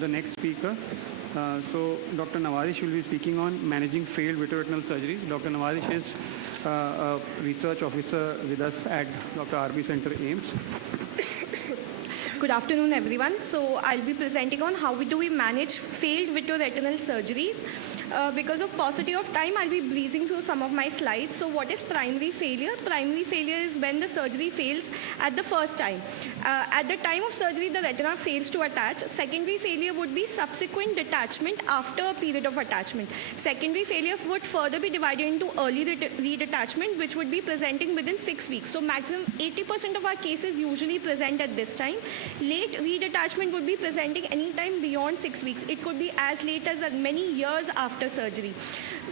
the next speaker. So Dr. Nawarish will be speaking on managing failed vitreoretinal surgery. Dr. Nawarish is a research officer with us at Dr. RB Center, AIIMS. Good afternoon, everyone. So I'll be presenting on how do we manage failed vitreoretinal surgeries. Because of paucity of time, I'll be breezing through some of my slides. So what is primary failure? Primary failure is when the surgery fails at the first time. At the time of surgery, the retina fails to attach. Secondary failure would be subsequent detachment after a period of attachment. Secondary failure would further be divided into early redetachment, which would be presenting within 6 weeks. So maximum 80% of our cases usually present at this time. Late redetachment would be presenting anytime beyond 6 weeks. It could be as late as many years after surgery.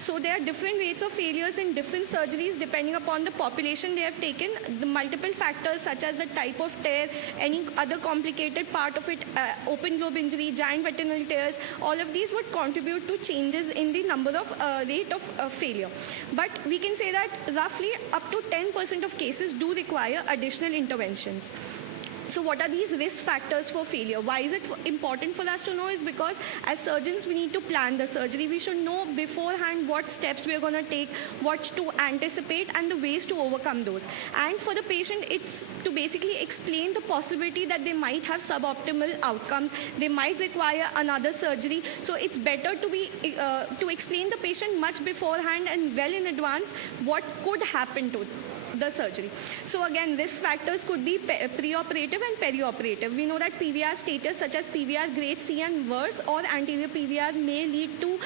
So there are different rates of failures in different surgeries depending upon the population they have taken, the multiple factors such as the type of tear, any other complicated part of it, open globe injury, giant retinal tears, all of these would contribute to changes in the number of rate of failure. But we can say that roughly up to 10% of cases do require additional interventions. So what are these risk factors for failure? Why is it important for us to know? Is because as surgeons, we need to plan the surgery. We should know beforehand what steps we are going to take, what to anticipate, and the ways to overcome those. And for the patient, it's to basically explain the possibility that they might have suboptimal outcomes. They might require another surgery. So it's better to explain the patient much beforehand and well in advance what could happen to the surgery. So again, risk factors could be preoperative and perioperative. We know that PVR status such as PVR grade C and worse or anterior PVR may lead to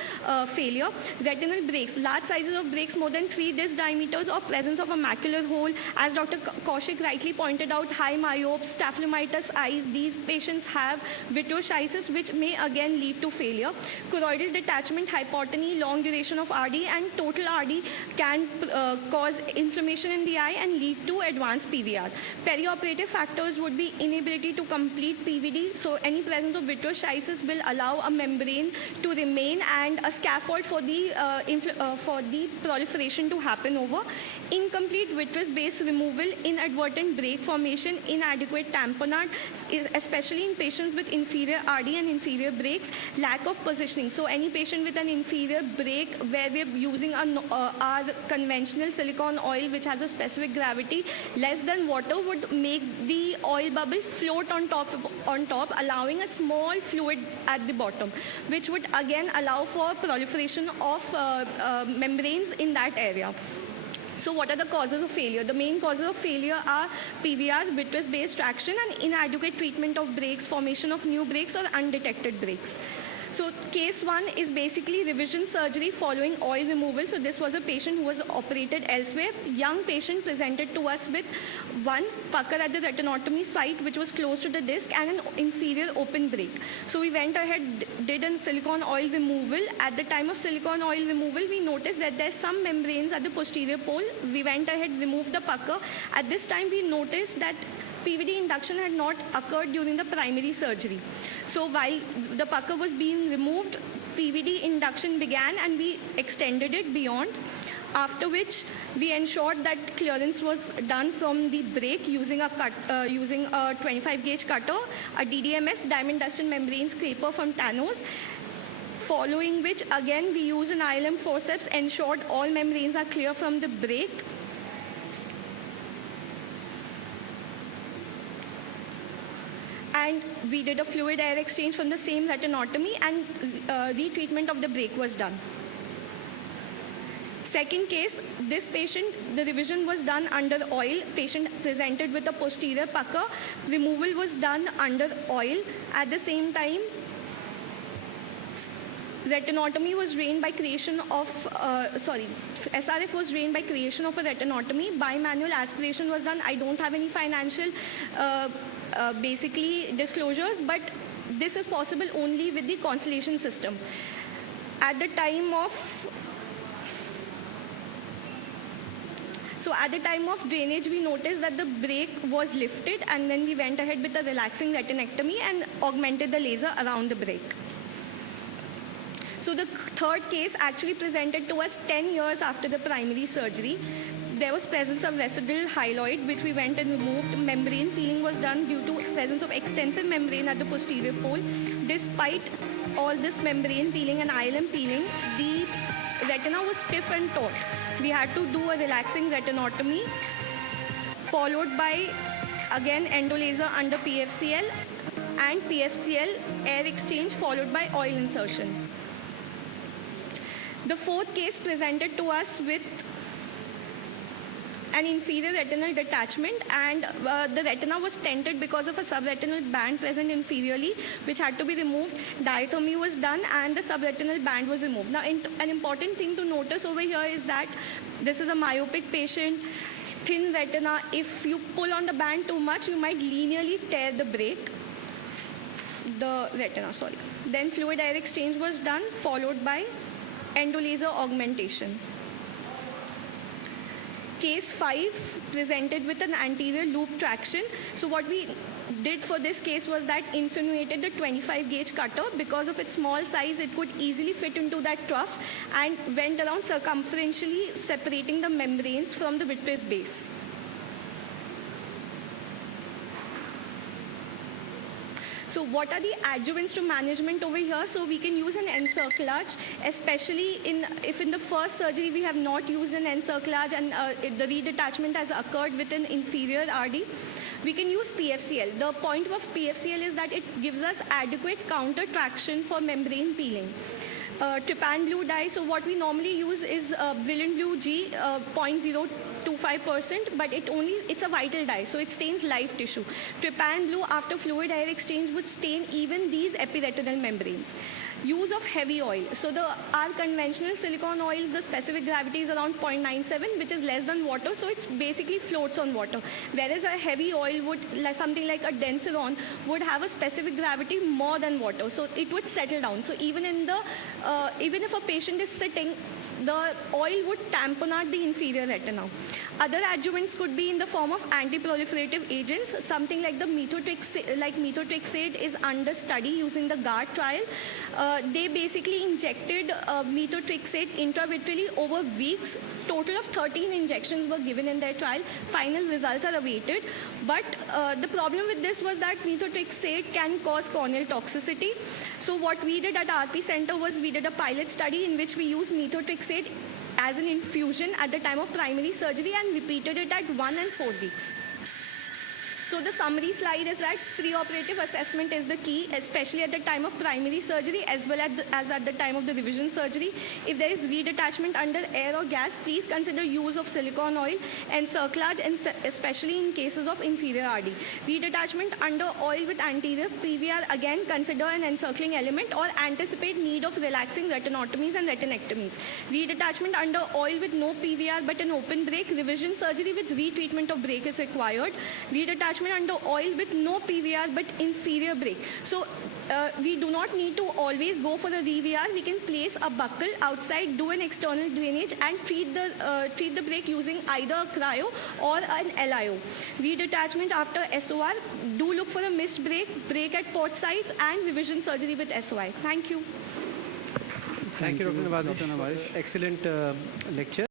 failure. Retinal breaks, large sizes of breaks more than 3 disc diameters or presence of a macular hole. As Dr. Kaushik rightly pointed out, high myopes, staphylomatosis eyes, these patients have vitreoscheisis which may again lead to failure. Choroidal detachment, hypotony, long duration of RD and total RD can cause inflammation in the eye and lead to advanced PVR. Perioperative factors would be inability to complete PVD. So any presence of vitreoscheisis will allow a membrane to remain and a scaffold for the proliferation to happen over. Incomplete vitreous base removal, inadvertent break formation, inadequate tamponade, especially in patients with inferior RD and inferior breaks, lack of positioning. So any patient with an inferior break where we're using our conventional silicone oil which has a specific gravity less than water would make the oil bubble float on top, allowing a small fluid at the bottom, which would again allow for proliferation of membranes in that area. So what are the causes of failure? The main causes of failure are PVR, vitreous-based traction, and inadequate treatment of breaks, formation of new breaks, or undetected breaks. So case 1 is basically revision surgery following oil removal. So this was a patient who was operated elsewhere. Young patient presented to us with one pucker at the retinotomy site which was close to the disc and an inferior open break. So we went ahead, did a silicone oil removal. At the time of silicone oil removal, we noticed that there's some membranes at the posterior pole. We went ahead, removed the pucker. At this time, we noticed that PVD induction had not occurred during the primary surgery. So while the pucker was being removed, PVD induction began and we extended it beyond, after which we ensured that clearance was done from the break using a 25 gauge cutter, a DDMS, diamond dust and membrane scraper from Thanos, following which again we used an ILM forceps, ensured all membranes are clear from the break. And we did a fluid air exchange from the same retinotomy and retreatment of the break was done. Second case, this patient, the revision was done under oil. Patient presented with a posterior pucker. Removal was done under oil. At the same time, retinotomy was drained by creation of, SRF was drained by creation of a retinotomy. Bimanual aspiration was done. I don't have any financial basically disclosures, but this is possible only with the Constellation system. At the time of drainage, we noticed that the break was lifted and then we went ahead with a relaxing retinectomy and augmented the laser around the break. So the third case actually presented to us 10 years after the primary surgery. There was presence of residual hyaloid, which we went and removed. Membrane peeling was done due to presence of extensive membrane at the posterior pole. despite all this membrane peeling and ILM peeling, the retina was stiff and taut. We had to do a relaxing retinotomy, followed by, again, endolaser under PFCL and PFCL air exchange, followed by oil insertion. The fourth case presented to us with an inferior retinal detachment, and the retina was stented because of a subretinal band present inferiorly, which had to be removed. Diathermy was done and the subretinal band was removed. Now, an important thing to notice over here is that this is a myopic patient, thin retina. If you pull on the band too much, you might linearly tear the retina. Then fluid air exchange was done, followed by endolaser augmentation. Case 5 presented with an anterior loop traction. So what we did for this case was that insinuated the 25 gauge cutter. Because of its small size, it could easily fit into that trough and went around circumferentially, separating the membranes from the vitreous base. So what are the adjuvants to management over here? So we can use an encerclage, especially if in the first surgery we have not used an encerclage and the redetachment has occurred with an inferior RD. We can use PFCL. The point of PFCL is that it gives us adequate counter traction for membrane peeling. Trypan blue dye, so what we normally use is Brilliant Blue G, 0.025%, but it's a vital dye, so it stains live tissue. Trypan blue after fluid air exchange would stain even these epiretinal membranes. Use of heavy oil. So our conventional silicone oils, the specific gravity is around 0.97, which is less than water, so it basically floats on water. Whereas a heavy oil would, something like a Denseron, would have a specific gravity more than water, so it would settle down. So even if a patient is sitting, the oil would tamponade the inferior retina. Other adjuvants could be in the form of anti-proliferative agents, something like methotrexate is under study using the GUARD trial. They basically injected methotrexate intravitreally over weeks. Total of 13 injections were given in their trial. Final results are awaited. But the problem with this was that methotrexate can cause corneal toxicity. So what we did at RP Center was we did a pilot study in which we used methotrexate as an infusion at the time of primary surgery and repeated it at 1 and 4 weeks. So the summary slide is that preoperative assessment is the key, especially at the time of primary surgery as well as at the time of the revision surgery. If there is redetachment under air or gas, please consider use of silicone oil and encerclage, and especially in cases of inferior RD. Redetachment under oil with anterior PVR, again consider an encircling element or anticipate need of relaxing retinotomies and retinectomies. Redetachment under oil with no PVR but an open break, revision surgery with retreatment of break is required. Redetachment under oil with no PVR but inferior break. So we do not need to always go for the ReVR. We can place a buckle outside, do an external drainage, and treat the break using either a cryo or an LIO. Redetachment after SOR, do look for a missed break at port sites, and revision surgery with SOI. Thank you. Thank you, Dr. Nawaz. Excellent lecture.